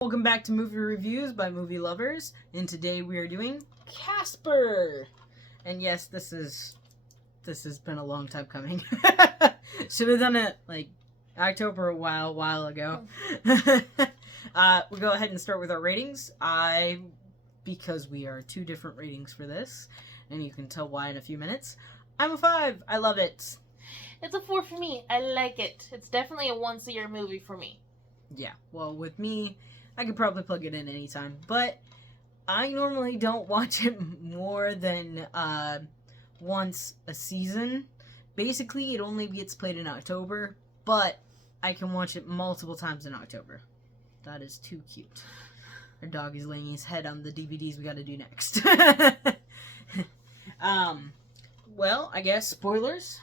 Welcome back to Movie Reviews by Movie Lovers, and today we are doing Casper. And yes, this has been a long time coming. Should have done it like October a while ago. We'll go ahead and start with our ratings. Because we are two different ratings for this, and you can tell why in a few minutes. I'm a 5. I love it. It's a 4 for me. I like it. It's definitely a once-a-year movie for me. Yeah, well, with me, I could probably plug it in anytime, but I normally don't watch it more than once a season. Basically, it only gets played in October, but I can watch it multiple times in October. That is too cute. Our dog is laying his head on the DVDs we gotta do next. Well, I guess spoilers?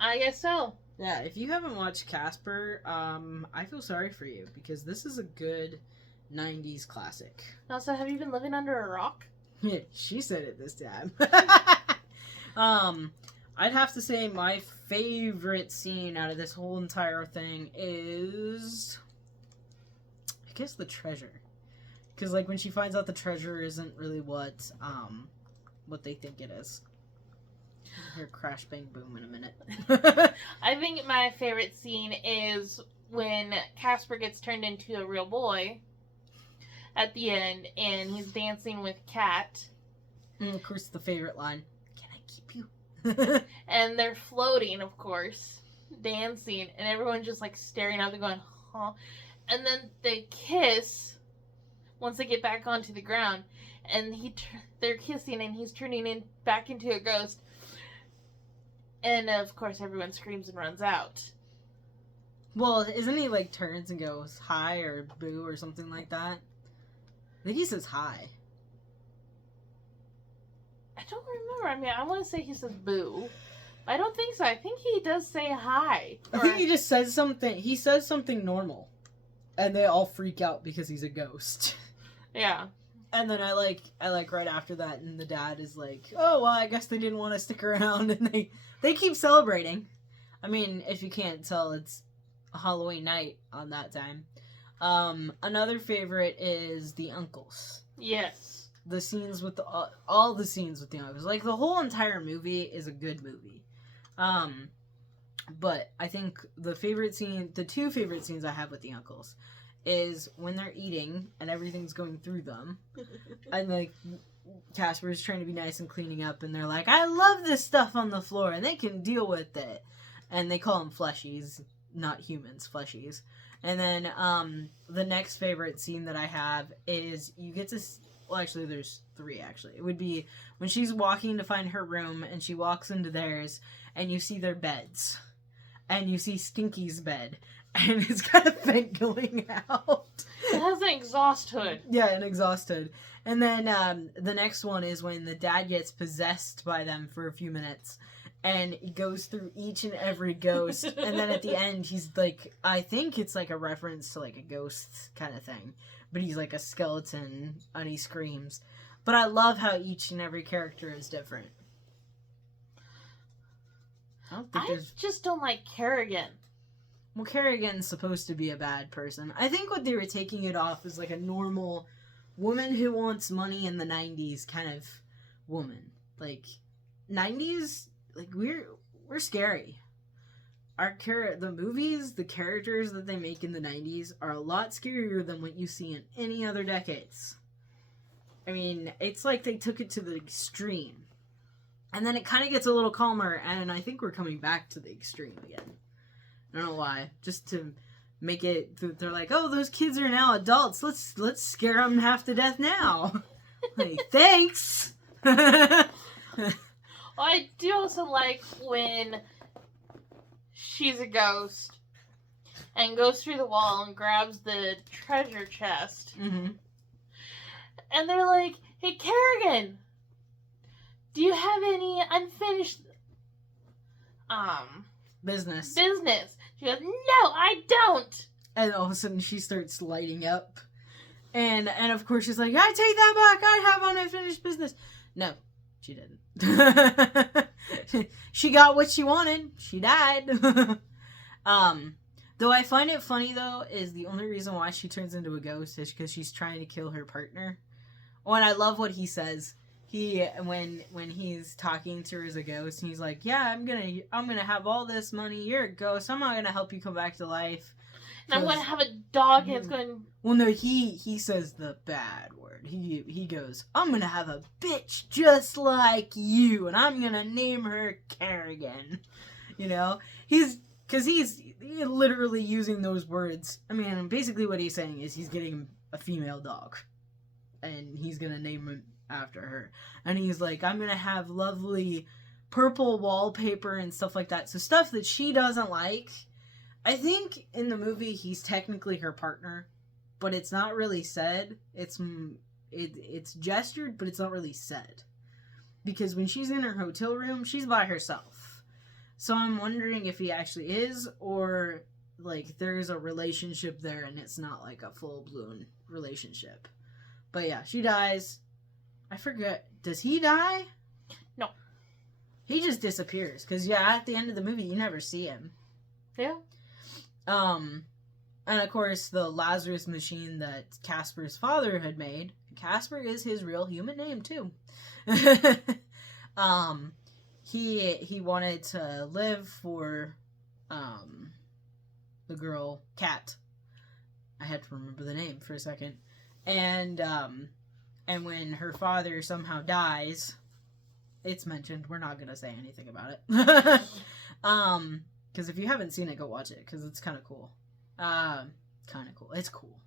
I guess so. Yeah, if you haven't watched Casper, I feel sorry for you, because this is a good 90s classic. Also, have you been living under a rock? Yeah, she said it this time. I'd have to say my favorite scene out of this whole entire thing is, I guess, the treasure. Because, like, when she finds out the treasure isn't really what they think it is. Hear crash, bang, boom in a minute. I think my favorite scene is when Casper gets turned into a real boy at the end, and he's dancing with Kat. And of course, the favorite line, "Can I keep you?" And they're floating, of course, dancing, and everyone's just, like, staring out there going, huh? And then they kiss once they get back onto the ground, and they're kissing, and he's turning back into a ghost. And, of course, everyone screams and runs out. Well, isn't he, like, turns and goes hi or boo or something like that? I think he says hi. I don't remember. I mean, I want to say he says boo. But I don't think so. I think he does say hi. I think he just says something. He says something normal. And they all freak out because he's a ghost. Yeah. And then I like right after that, and the dad is like, "Oh, well, I guess they didn't want to stick around," and they keep celebrating. I mean, if you can't tell, it's a Halloween night on that time. Another favorite is the uncles. Yes. The scenes with all the scenes with the uncles. Like, the whole entire movie is a good movie. But I think the two favorite scenes I have with the uncles is when they're eating and everything's going through them, and like Casper's trying to be nice and cleaning up, and they're like, "I love this stuff on the floor," and they can deal with it, and they call them fleshies, not humans, fleshies. And then the next favorite scene that I have is you get to actually there's 3 actually. It would be when she's walking to find her room, and she walks into theirs, and you see their beds, and you see Stinky's bed. And it's got a vent going out. It has an exhaust hood. Yeah, an exhaust hood. And then the next one is when the dad gets possessed by them for a few minutes. And he goes through each and every ghost. And then at the end, he's like, I think it's like a reference to like a ghost kind of thing. But he's like a skeleton and he screams. But I love how each and every character is different. I just don't like Kerrigan. Well, Kerrigan's supposed to be a bad person. I think what they were taking it off is like a normal woman who wants money in the 90s kind of woman. Like, 90s, like, we're scary. The movies, the characters that they make in the 90s are a lot scarier than what you see in any other decades. I mean, it's like they took it to the extreme. And then it kind of gets a little calmer, and I think we're coming back to the extreme again. I don't know why. Just to make it, they're like, "Oh, those kids are now adults. Let's scare them half to death now." Like, thanks. Well, I do also like when she's a ghost and goes through the wall and grabs the treasure chest. Mm-hmm. And they're like, "Hey, Kerrigan, do you have any unfinished business?" She goes, "No, I don't." And all of a sudden she starts lighting up. And of course she's like, "I take that back. I have unfinished business." No, she didn't. She got what she wanted. She died. Though I find it funny, though, is the only reason why she turns into a ghost is because she's trying to kill her partner. Oh, and I love what he says. When he's talking to her as a ghost, and he's like, "Yeah, I'm gonna have all this money. You're a ghost. I'm not gonna help you come back to life. And I'm gonna have a dog, and it's going." Well, no, he says the bad word. He goes, "I'm gonna have a bitch just like you, and I'm gonna name her Kerrigan." You know, he's literally using those words. I mean, basically what he's saying is he's getting a female dog, and he's gonna name it after her. And he's like, "I'm gonna have lovely purple wallpaper and stuff like that." So stuff that she doesn't like. I think in the movie he's technically her partner, but it's not really said. It's gestured, but it's not really said. Because when she's in her hotel room, she's by herself. So I'm wondering if he actually is, or like there's a relationship there and it's not like a full-blown relationship. But yeah, she dies. I forget. Does he die? No. He just disappears. Because, yeah, at the end of the movie, you never see him. Yeah. And of course, the Lazarus machine that Casper's father had made. Casper is his real human name, too. He wanted to live for, the girl, Kat. I had to remember the name for a second. And when her father somehow dies, it's mentioned. We're not going to say anything about it. Because if you haven't seen it, go watch it, because it's kind of cool. It's cool.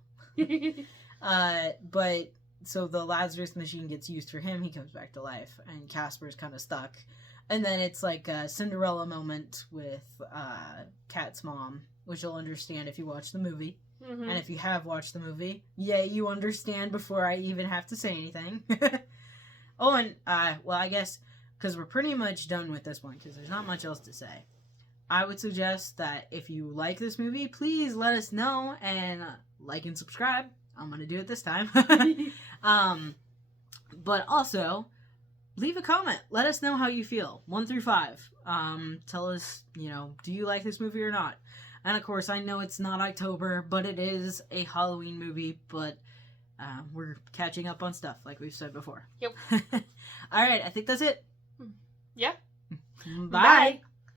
But, so the Lazarus machine gets used for him, he comes back to life, and Casper's kind of stuck. And then it's like a Cinderella moment with Kat's mom, which you'll understand if you watch the movie. Mm-hmm. And if you have watched the movie, you understand before I even have to say anything. Oh, and, well, I guess, because we're pretty much done with this one, because there's not much else to say. I would suggest that if you like this movie, please let us know, and like and subscribe. I'm going to do it this time. But also, leave a comment. Let us know how you feel. 1 through 5. Tell us, do you like this movie or not? And of course, I know it's not October, but it is a Halloween movie, but we're catching up on stuff, like we've said before. Yep. All right, I think that's it. Yeah. Bye.